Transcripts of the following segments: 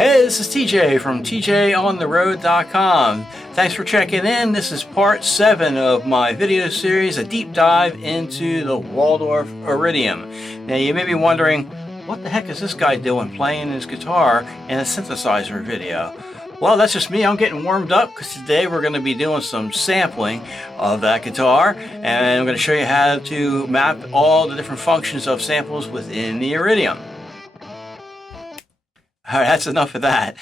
Hey, this is TJ from TJOnTheRoad.com. Thanks for checking in. This is part 7 of my video series, a deep dive into the Waldorf Iridium. Now you may be wondering, what the heck is this guy doing playing his guitar in a synthesizer video? Well, that's just me. I'm getting warmed up because today we're going to be doing some sampling of that guitar, and I'm going to show you how to map all the different functions of samples within the Iridium. All right, that's enough of that.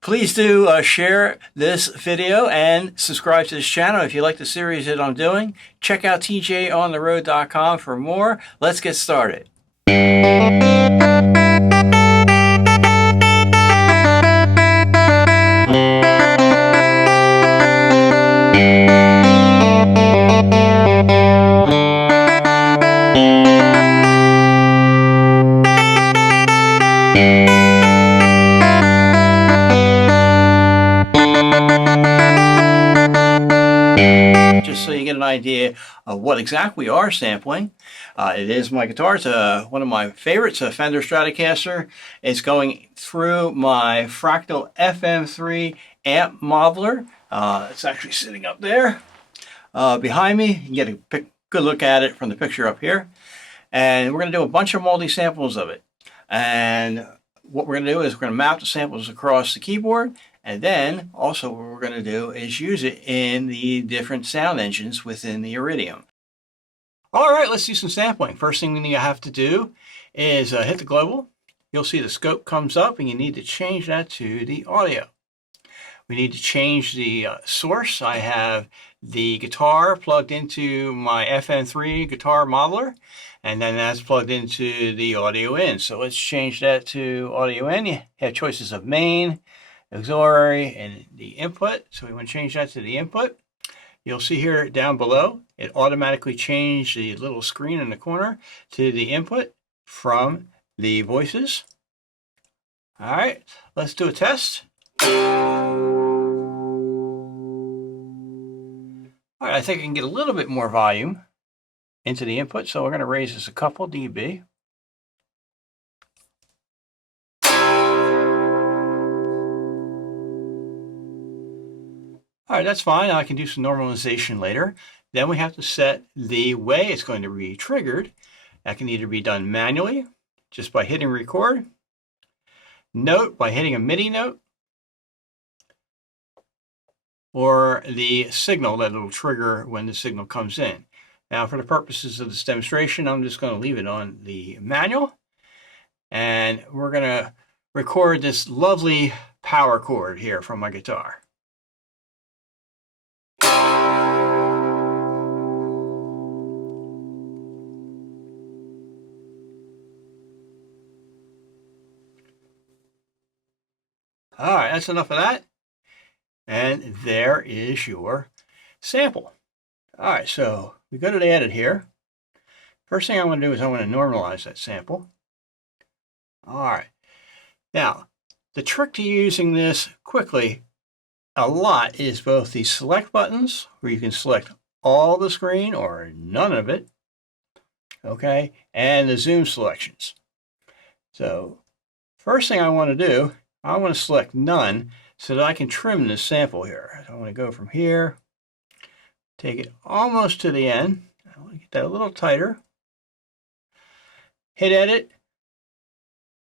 Please do share this video and subscribe to this channel if you like the series that I'm doing. Check out TJOnTheRoad.com for more. Let's get started. Just so you get an idea of what exactly we are sampling. It is my guitar. It's one of my favorites, a Fender Stratocaster. It's going through my Fractal FM3 amp modeler. It's actually sitting up there behind me. You can get a good look at it from the picture up here. And we're going to do a bunch of multi-samples of it. And what we're going to do is we're going to map the samples across the keyboard. And then also what we're going to do is use it in the different sound engines within the Iridium. All right, let's do some sampling. First thing you have to do is hit the global. You'll see the scope comes up and you need to change that to the audio. We need to change the source. I have the guitar plugged into my FM3 guitar modeler, and then that's plugged into the audio in. So let's change that to audio in. You have choices of main, auxiliary, and the input. So we want to change that to the input. You'll see here down below, it automatically changed the little screen in the corner to the input from the voices. All right, let's do a test. All right, I think I can get a little bit more volume into the input, so we're going to raise this a couple dB. All right, that's fine. I can do some normalization later. Then we have to set the way it's going to be triggered. That can either be done manually, just by hitting record, note by hitting a MIDI note, or the signal that it'll trigger when the signal comes in. Now, for the purposes of this demonstration, I'm just going to leave it on the manual. And we're going to record this lovely power chord here from my guitar. All right, that's enough of that. And there is your sample. All right, so we go to the edit here. First thing I want to do is I want to normalize that sample. All right. Now, the trick to using this quickly a lot is both the select buttons, where you can select all the screen or none of it, okay, and the zoom selections. So first thing I want to do, I want to select none so that I can trim this sample here. I want to go from here, take it almost to the end. I want to get that a little tighter. Hit edit.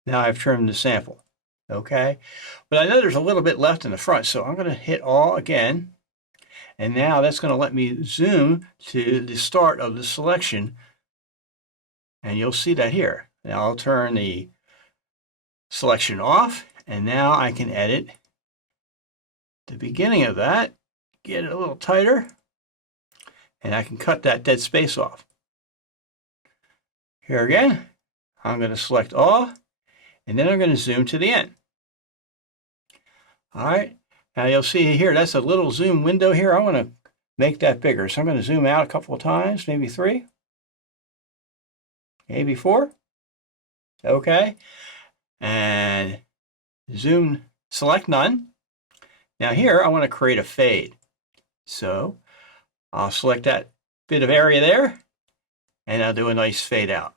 Now I've trimmed the sample. Okay, but I know there's a little bit left in the front, so I'm going to hit all again. And now that's going to let me zoom to the start of the selection. And you'll see that here. Now I'll turn the selection off, and now I can edit the beginning of that, get it a little tighter, and I can cut that dead space off. Here again, I'm going to select all, and then I'm going to zoom to the end. All right, now you'll see here, that's a little zoom window here. I want to make that bigger. So I'm going to zoom out a couple of times, maybe 3, maybe 4. Okay, and zoom, select none. Now here, I want to create a fade. So I'll select that bit of area there, and I'll do a nice fade out.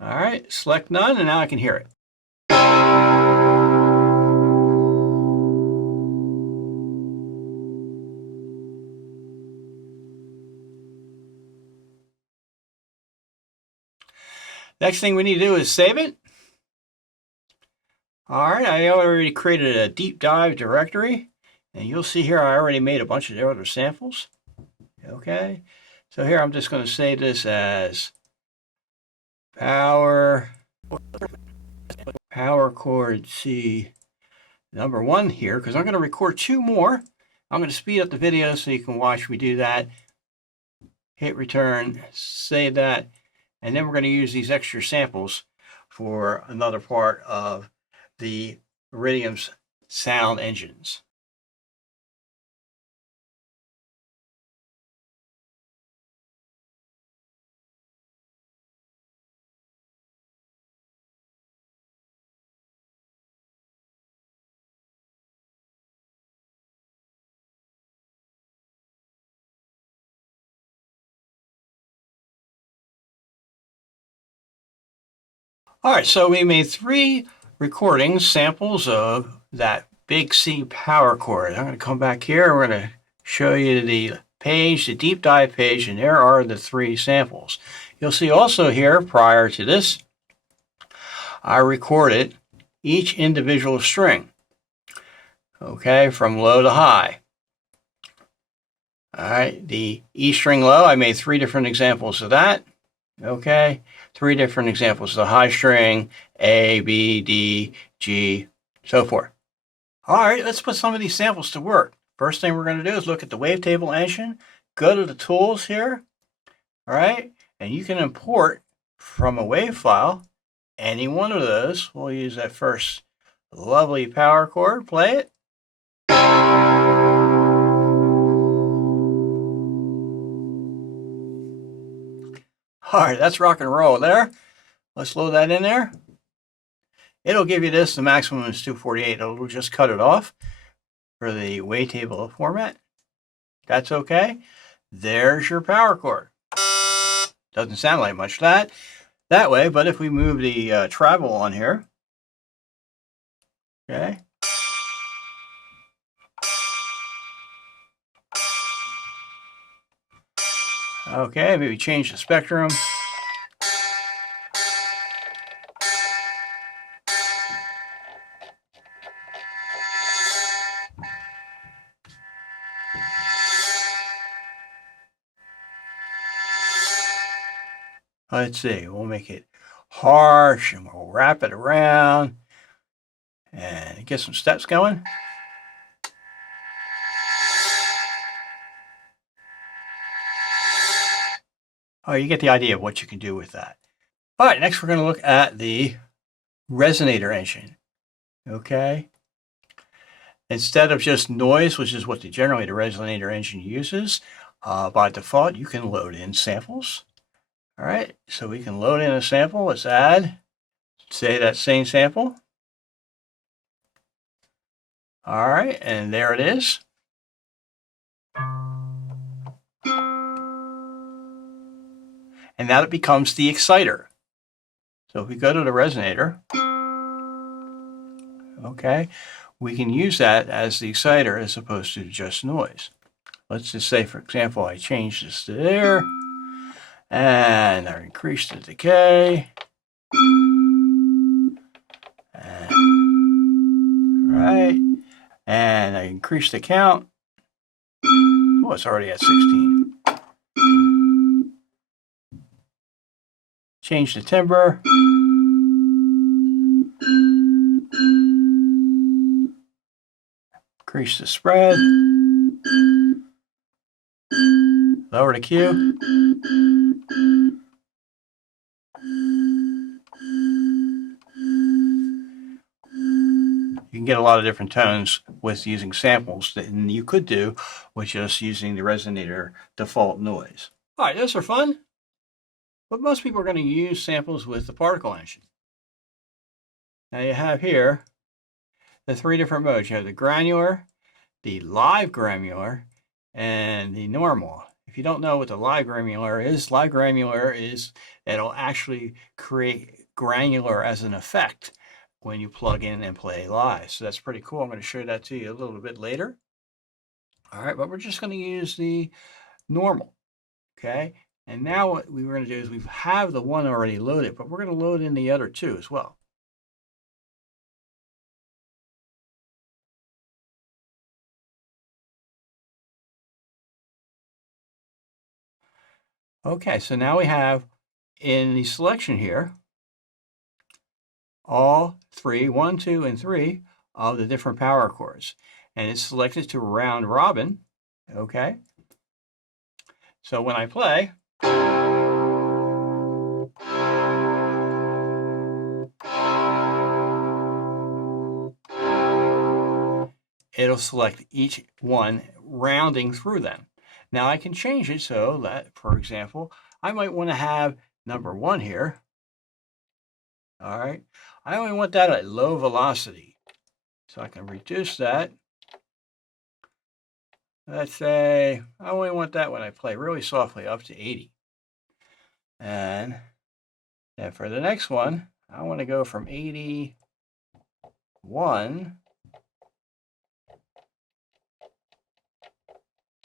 All right, select none, and now I can hear it. Next thing we need to do is save it. All right, I already created a deep dive directory, and you'll see here I already made a bunch of other samples. Okay, so here I'm just going to save this as power chord C number 1 here, because I'm going to record 2 more. I'm going to speed up the video so you can watch me do that. Hit return, save that, and then we're going to use these extra samples for another part of the Iridium's sound engines. All right, so we made 3 recordings, samples of that big C power chord. I'm going to come back here. We're going to show you the page, the deep dive page, and there are the 3 samples. You'll see also here, prior to this, I recorded each individual string, okay, from low to high. All right, the E string low, I made 3 different examples of that. Okay, 3 different examples of the high string, A, B, D, G, so forth. All right, let's put some of these samples to work. First thing we're going to do is look at the wavetable engine, go to the tools here, all right, and you can import from a wave file any one of those. We'll use that first lovely power chord, play it. All right, that's rock and roll there. Let's load that in there. It'll give you this. The maximum is 248. It'll just cut it off for the wavetable format. That's okay. There's your power chord. Doesn't sound like much that way, but if we move the treble on here, okay. Okay, maybe change the spectrum. Let's see, we'll make it harsh and we'll wrap it around and get some steps going. Oh, you get the idea of what you can do with that. All right, next we're going to look at the Resonator engine. Okay. Instead of just noise, which is what generally the Resonator engine uses, by default, you can load in samples. All right, so we can load in a sample. Let's add, say, that same sample. All right, and there it is. And now it becomes the exciter. So if we go to the Resonator, okay, we can use that as the exciter as opposed to just noise. Let's just say, for example, I change this to there, and I increase the decay. Right, and I increase the count. Oh, it's already at 16. Change the timbre. Increase the spread. Lower the Q. You can get a lot of different tones with using samples than you could do with just using the Resonator default noise. All right, those are fun, but most people are going to use samples with the particle engine. Now you have here the 3 different modes. You have the granular, the live granular, and the normal. If you don't know what the live granular is it'll actually create granular as an effect when you plug in and play live. So that's pretty cool. I'm going to show that to you a little bit later. All right, but we're just going to use the normal. Okay, And now what we're going to do is we have the one already loaded, but we're going to load in the other two as well. Okay, so now we have in the selection here all three, 1, 2, and 3 of the different power chords. And it's selected to round robin. Okay. So when I play, it'll select each one rounding through them. Now I can change it so that, for example, I might want to have number 1 here. All right. I only want that at low velocity. So I can reduce that. Let's say I only want that when I play really softly up to 80. And then for the next one, I want to go from 81,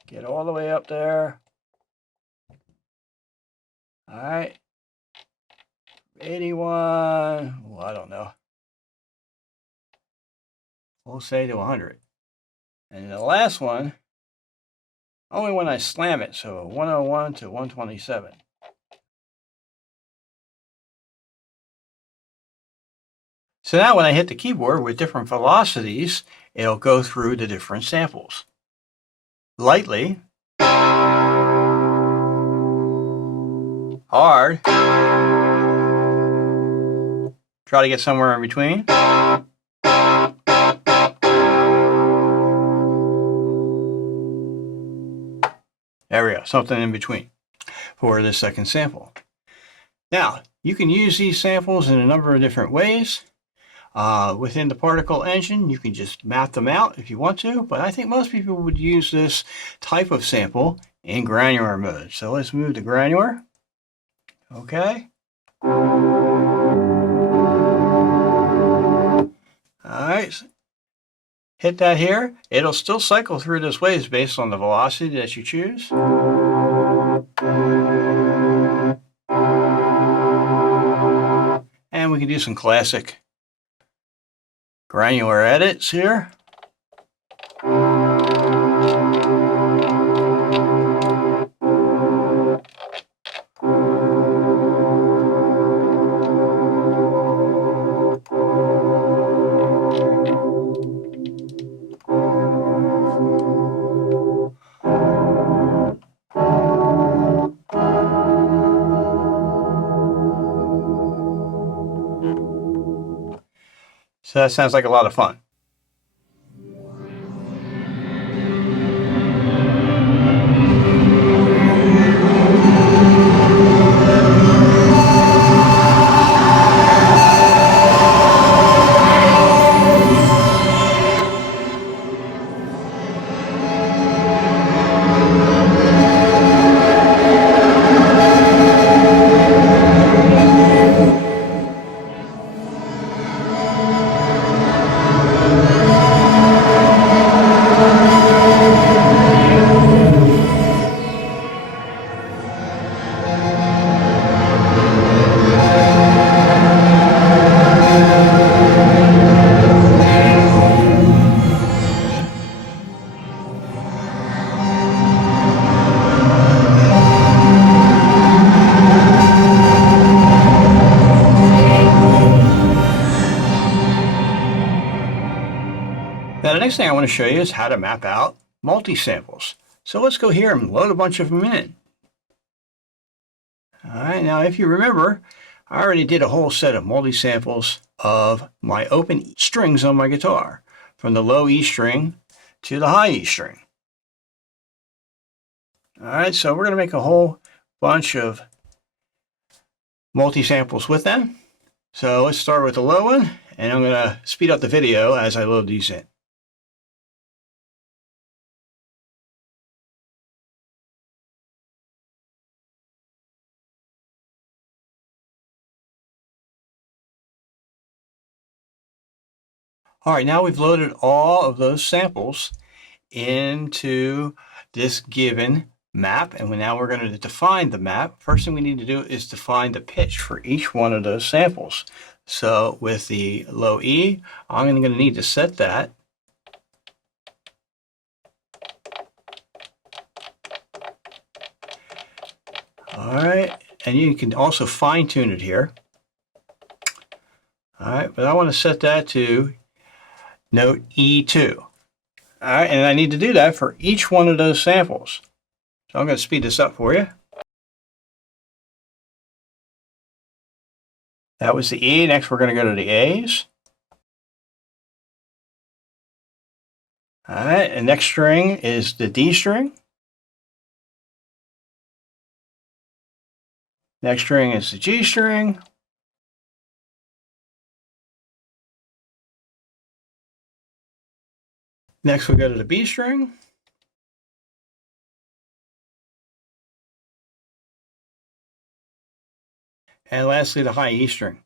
get all the way up there. All right. 81, well, I don't know. We'll say to 100. And the last one, only when I slam it, so 101 to 127. So now when I hit the keyboard with different velocities, it'll go through the different samples. Lightly, hard, try to get somewhere in between. There we go, something in between for the second sample. Now, you can use these samples in a number of different ways. Within the particle engine, you can just map them out if you want to, but I think most people would use this type of sample in granular mode. So let's move to granular. Okay. All right. Hit that here. It'll still cycle through this waves based on the velocity that you choose. And we can do some classic granular edits here. So that sounds like a lot of fun. Now the next thing I want to show you is how to map out multi-samples. So let's go here and load a bunch of them in. All right, now if you remember, I already did a whole set of multi-samples of my open strings on my guitar, from the low E string to the high E string. All right, so we're going to make a whole bunch of multi-samples with them. So let's start with the low one, and I'm going to speed up the video as I load these in. All right, now we've loaded all of those samples into this given map, and now we're going to define the map. First thing we need to do is define the pitch for each one of those samples. So with the low E, I'm going to need to set that all right, and you can also fine tune it here. All right, but I want to set that to note E2. All right, and I need to do that for each one of those samples. So I'm going to speed this up for you. That was the E. Next, we're going to go to the A's. All right, and next string is the D string. Next string is the G string. Next, we go to the B string. And lastly, the high E string.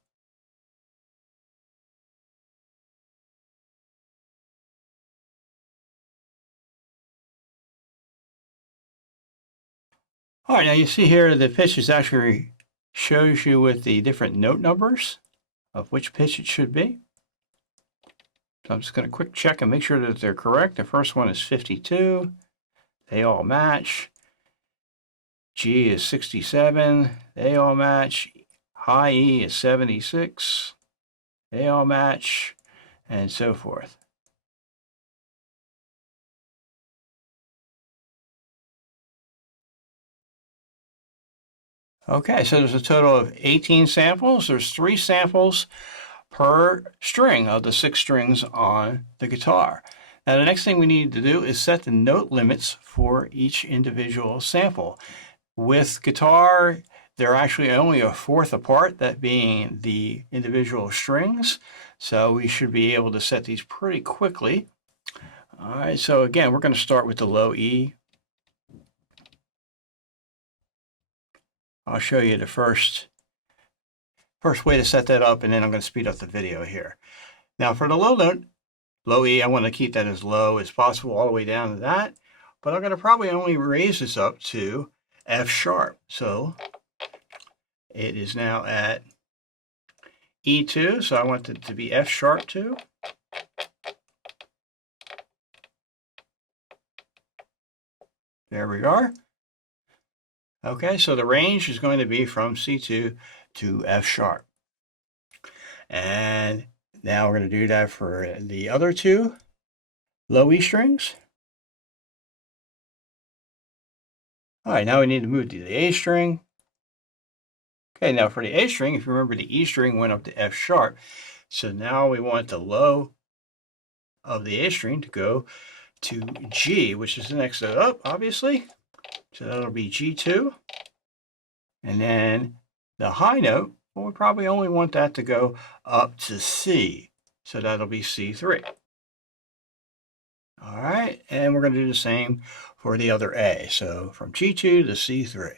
All right, now you see here the pitch is actually shows you with the different note numbers of which pitch it should be. So I'm just going to quick check and make sure that they're correct. The first one is 52. They all match. G is 67. They all match. High E is 76. They all match, and so forth. Okay, so there's a total of 18 samples. There's 3 samples per string of the 6 strings on the guitar. Now the next thing we need to do is set the note limits for each individual sample. With guitar, they're actually only a fourth apart, that being the individual strings. So we should be able to set these pretty quickly. All right, so again, we're going to start with the low E. I'll show you the first way to set that up, and then I'm going to speed up the video here. Now for the low note, low E, I want to keep that as low as possible all the way down to that, but I'm going to probably only raise this up to F sharp. So it is now at E2, so I want it to be F sharp 2. There we are. Okay, so the range is going to be from C2 to F sharp. And now we're going to do that for the other 2 low E strings. All right, now we need to move to the A string. Okay, now for the A string, if you remember, the E string went up to F sharp. So now we want the low of the A string to go to G, which is the next note up, obviously. So that'll be G2. And then the high note, well, we probably only want that to go up to C. So that'll be C3. All right, and we're going to do the same for the other A. So from G2 to C3.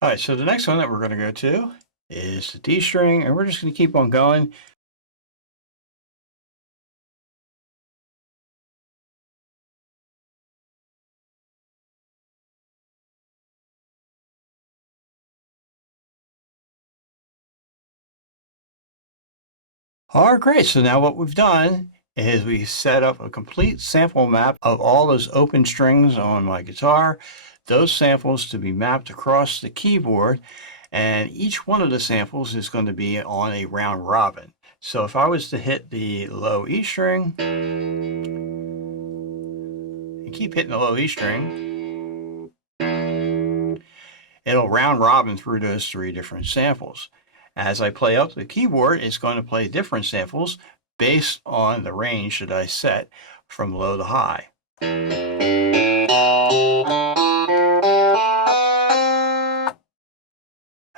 All right, so the next one that we're going to go to is the D string, and we're just going to keep on going. All right, great. So now what we've done is we set up a complete sample map of all those open strings on my guitar, those samples to be mapped across the keyboard, and each one of the samples is going to be on a round robin. So if I was to hit the low E string, and keep hitting the low E string, it'll round robin through those 3 different samples. As I play up the keyboard, it's going to play different samples based on the range that I set from low to high.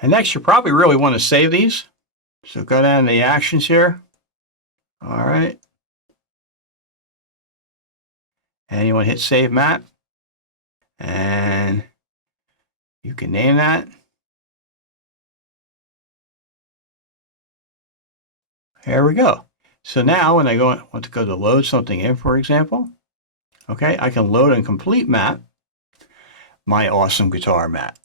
And next, you probably really want to save these. So go down to the actions here. All right. And you want to hit Save Map. And you can name that. There we go. So now when I want to go to load something in, for example, okay, I can load and complete map my awesome guitar map.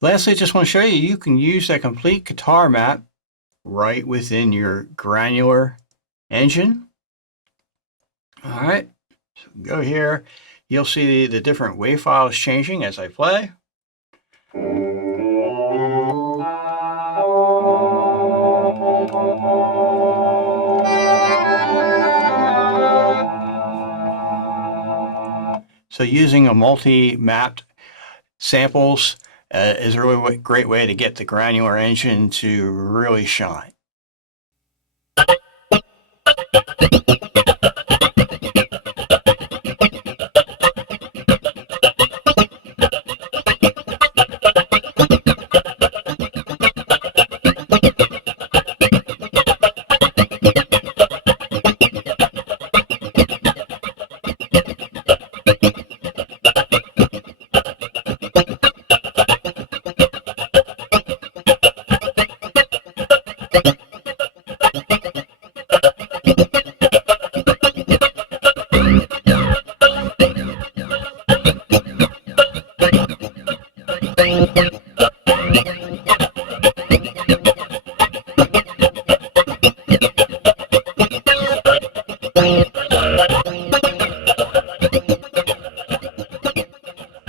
Lastly, I just want to show you, you can use that complete guitar map right within your Granular engine. All right, so go here. You'll see the different wave files changing as I play. So using a multi-mapped samples is a really great way to get the Granular engine to really shine.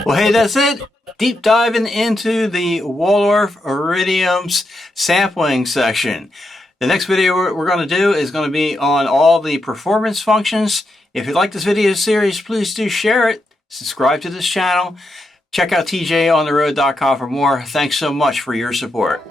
Well, hey, that's it. Deep diving into the Waldorf Iridium's sampling section. The next video we're going to do is going to be on all the performance functions. If you like this video series, please do share it. Subscribe to this channel. Check out tjontherroad.com for more. Thanks so much for your support.